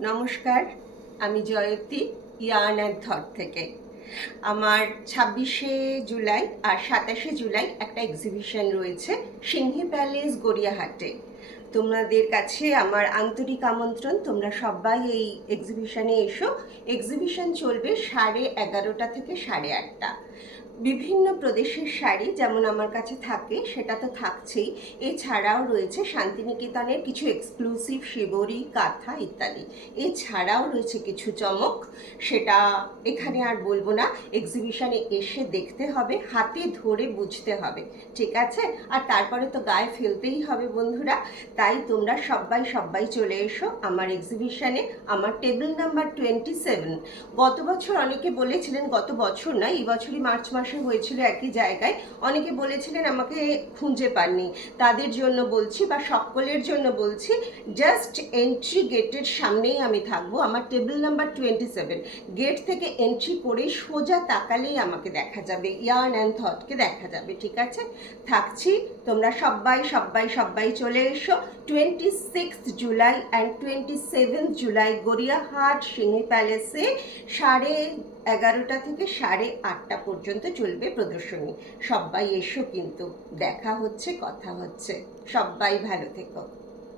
নমস্কার, আমি Jayati yarn and thought থেকে। আমার 26শে জুলাই আর 27শে জুলাই একটা এক্সিবিশন রয়েছে সিংহি প্যালেস গড়িয়াহাটে। তোমাদের কাছে আমার আন্তরিক আমন্ত্রণ, তোমরা সবাই এই এক্সিবিশনে এসো। এক্সিবিশন চলবে 11:30 থেকে 8:30। বিভিন্ন প্রদেশের শাড়ি যেমন আমার কাছে থাকে সেটা তো থাকছেই, এছাড়াও রয়েছে শান্তিনিকেতনের কিছু এক্সক্লুসিভ শিবরি, কাঁথা ইত্যাদি। এছাড়াও রয়েছে কিছু চমক, সেটা এখানে আর বলবো না, এক্সিবিশনে এসে দেখতে হবে, হাতে ধরে বুঝতে হবে, ঠিক আছে? আর তারপরে তো গায়ে ফেলতেই হবে বন্ধুরা। তাই তোমরা সবাই চলে এসো আমার এক্সিবিশনে। আমার টেবিল নাম্বার 27। গত বছর অনেকে বলেছিলেন, গত বছর না, এই বছরই মার্চ মাসে হয়েছিল একই জায়গায়, অনেকে বলেছিলেন আমাকে খুঁজে পাননি। তাদের জন্য বলছি বা সকলের জন্য বলছি, জাস্ট এন্ট্রি গেটের সামনেই আমি থাকবো। আমার টেবিল নাম্বার 27, গেট থেকে এন্ট্রি করে সোজা তাকালেই আমাকে দেখা যাবে, ইয়ার্ন অ্যান্ড থটকে দেখা যাবে, ঠিক আছে? থাকছি, তোমরা সবাই চলে এসো। 26 জুলাই অ্যান্ড 27 জুলাই গড়িয়াহাট সিংহি প্যালেসে 11:30 থেকে 8:30 পর্যন্ত চলবে প্রদর্শনী। সবাই এসো, কিন্তু দেখা হচ্ছে, কথা হচ্ছে। সবাই ভালো থেকো।